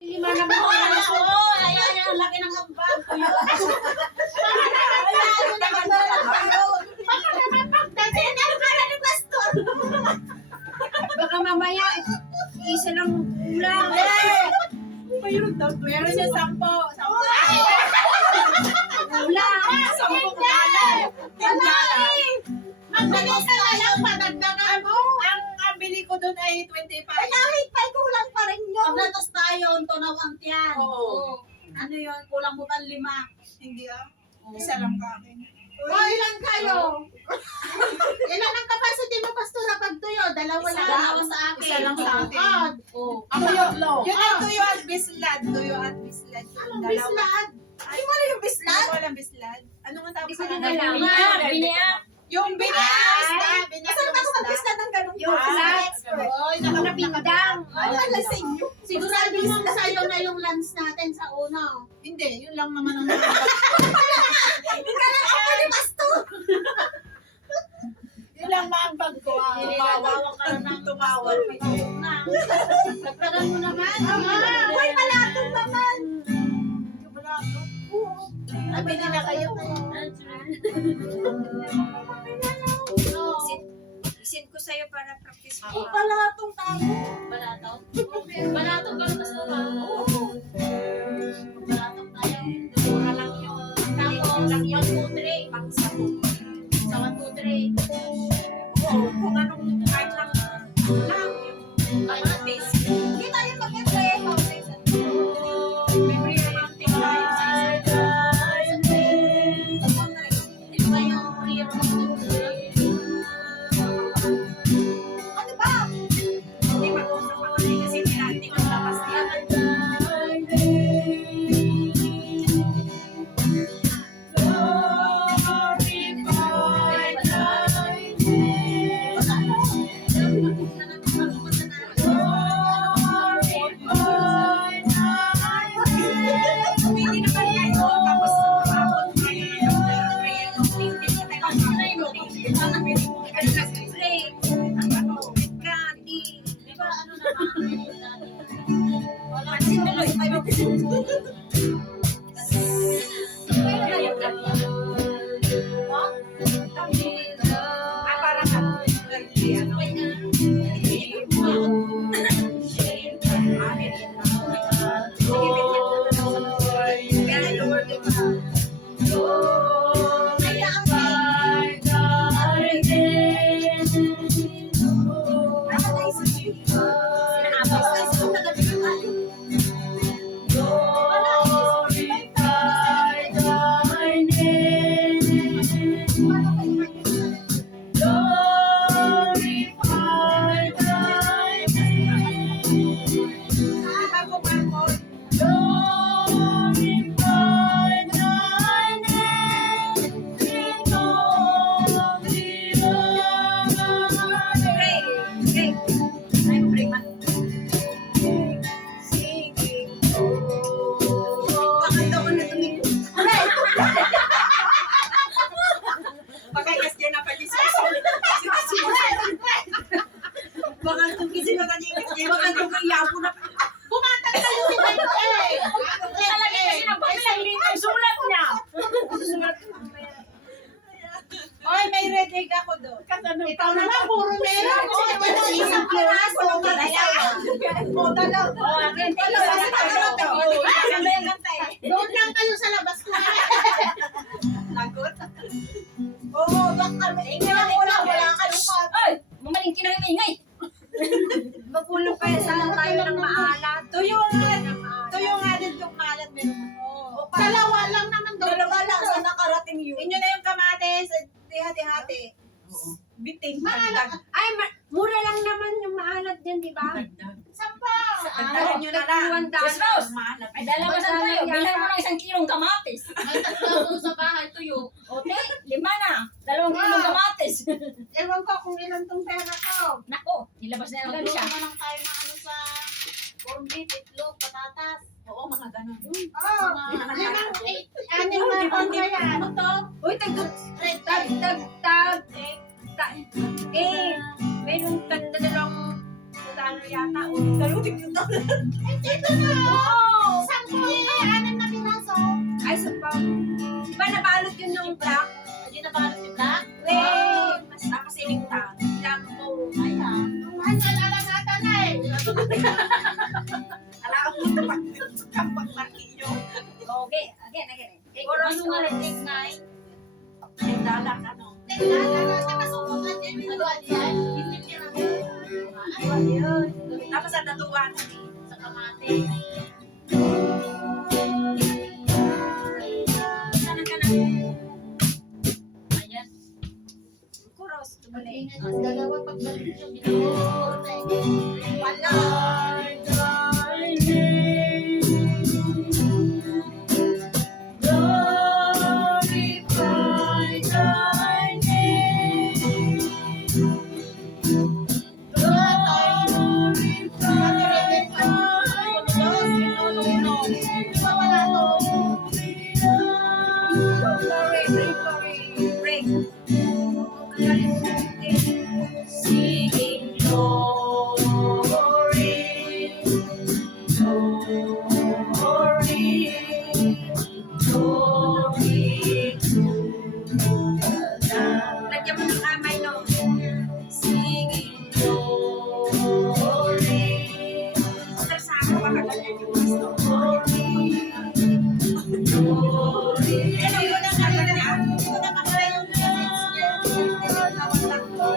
Lima naman ako. Oo, ayan ang laki ng ambag. Baka mamaya, isa lang ulam. Meron siya 10. Ulam. 10 kalan. Ang dalos na lang, padagdagan mo. Ang bili ko doon ay 25. Kahit pa kulang pa rin yun. Pag natos tayo, tunaw ang tiyan. Oo. Ano yun, kulang mo pa 5. Hindi Isa lang ka akin. Ilan kayo? Ilan ang capacity mo, Pastora, pag tuyo? Dalawa lang. Dalawa sa akin. Isa lang sa akin. Oo. Ako yung low. Yun ang tuyo at bislad. Tuyo at bislad. Anong bislad? Ay, wala yung bislad? Hindi mo alam bislad. Ano nga tawag Hindi ko sa na alam. Biniyak. Yung binyas. Saan ka mag-bislad ng ganun? Yung flat. Oy, Napindang. nakalasing nyo. Sigurado mo sa'yo na yung lunch natin sa una. Hindi, yun lang naman ang Hindi ka lang ako ni Pastor. yun lang maambag ko. Nililawawang ka na ng tumawal. May tulong na. Dagdagan mo naman. Hoy, palatong naman. Abi na kayo. Isin ko sa'yo para practice mo. Ay, palatong tayo. Balataw? Balataw ka na sa Balataw tayo. Mura lang yung lang yung putre. Pang sa 1, 2, 3. Oo, kung anong kahit lang lang yung kamatis. Hindi tayo mag-play. Memory naman tayo sa isa. Di ba yung hero? Ano ba? Hindi mag-usap ako na kasi hindi ko labas niya. Pwede na kayo tapos mababot kayo. Di ba ano naman? Pansin tuloy. Bumatag kayo ni Oy, may red egg ako doon. Ikaw na lang, puro meron. Isang piraso. Dalawa. Doon lang kayo sa labas ko. Lagot. Oo, bak kami. Wala kayong kat. Ay! Mamalingki na yung ingay! Magulong kaya sana tayo ng maalat. Tuyo nga din yung kalat meron ako. Dalawa lang naman doon. Dalawa lang sa nakarating yun. Inyo na yung kamatis at hati-hati. Biting. Maalat. Ay, mura lang naman yung maalat dyan, di ba? Sampa. Dagdagan nyo na lang. Yes, Ay, dalawa na tayo. Bilang mo lang 1 kilong kamatis. May tatlo sa bahay tuyo. Okay, 5 na. 2 kilong kamatis. Ewan ko kung ilan tong pera ko. Nako, nilabas na yung Magluto siya. na lang tayo ng ano sa corned beef, itlog, patatas. Oo, mga ganun. Oh, limang, anim na on kaya. Ano to? Uy, tag, meron ka na lang $30 yata. O, $30. Ito na. Oo. 10 6 na piraso. Ay, sa pa. Ba, nabalot yun yung black? Hindi na ba si Black? Wait. Mas nakasiling ta. Black mo. Ayan. Ang nalalangatan na eh. Alam mo ito pa. Kapag laki yun. Okay, again. Oras Ano nga rin, take nine? $10 ano. Nakasukutan din yung mga yan. Hindi piraso. Ano yun? Tapos ang natuwan. Sa kamatis. Sana ka na. Ayan. Kuros. Tumuli. Ingay mas dalawa pagbalik yung binigay. Wala. Break. Singing glory, glory, glory to the Lamb. Lagyan mo ng kamay, no? Singing glory. Pero sa ako, baka ganyan yung gusto. Glory, glory. Ano yun ang ano niya? Hindi ko na makala yung message niya. Tawag lang ko.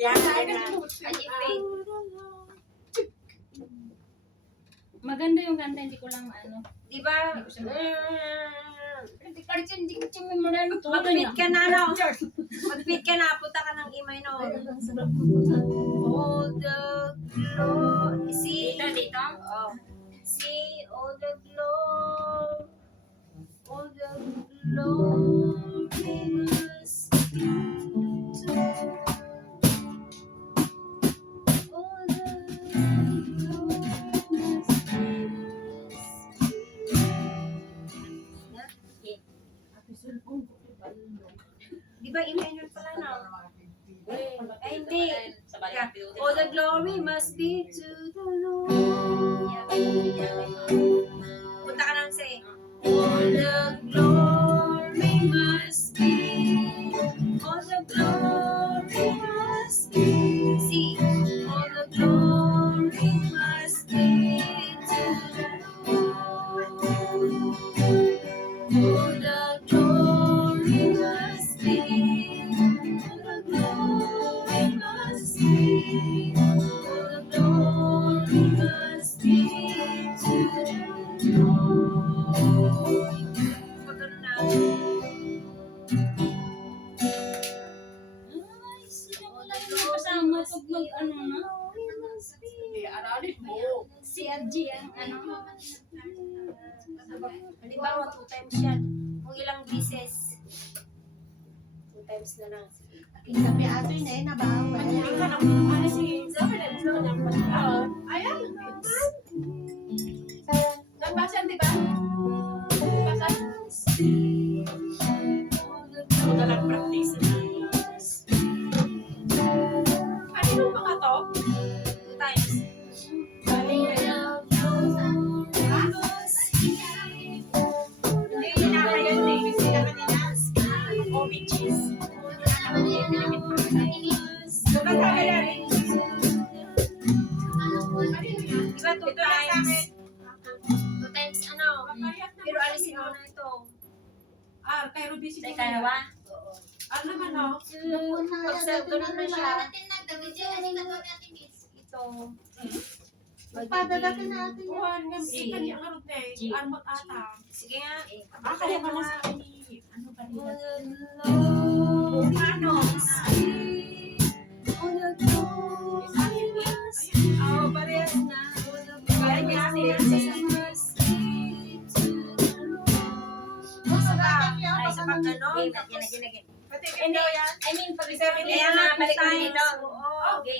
Yan, yan. Ajipin. Maganda yung kanta, hindi ko lang ano. Di ba? Hindi ko siya memorable. Mag-fit ka na, no? Mag-fit ka na, punta ka ng imay, no? All the glory. See? Dito? Oh. See all the glory. All the glory must be to all the glory must be. Di ba Emmanuel pala na? Ay, hindi. Yeah. All the glory must be to the Lord. Punta ka lang say. All the glory must be. All the glory must be. See. All the glory must be to the Lord. All the glory must be. All the glory must be. All the glory must be to the Lord. Pagano na. Ay, sila wala yung kasama pag mag-ano na. Aralin mo. Si RG ang ano. Halimbawa, 2 times yan. Kung ilang beses. 2 times na lang. Sabi ato yun eh, nabawal. Ayan. Nagbasan, di ba? Nagbasan. Magalang practice na. Ano yung mga to? 2 times. Hindi, hinahayag na yung sila kanina. Oh, bitches. Sukat ka kaya rin. Diba 2 times? 2 times ano? Pero alisin mo na ito. Kay Ruby si Teka na ba? Ano naman o? Pag ganun na siya. Ito. Padadating natin yun. Buwan nga. Ika niya ang arot na eh. G. Armot ata. Sige nga. Kaya ka na sa akin ni... Ano ba nila? Ano? Oo, parehas na. Parehas na. Ay, sa pagganon. Pati Hindi. ikaw yan. I mean, pag Sabi Kaya nga, balik ko dito. Oo. Game.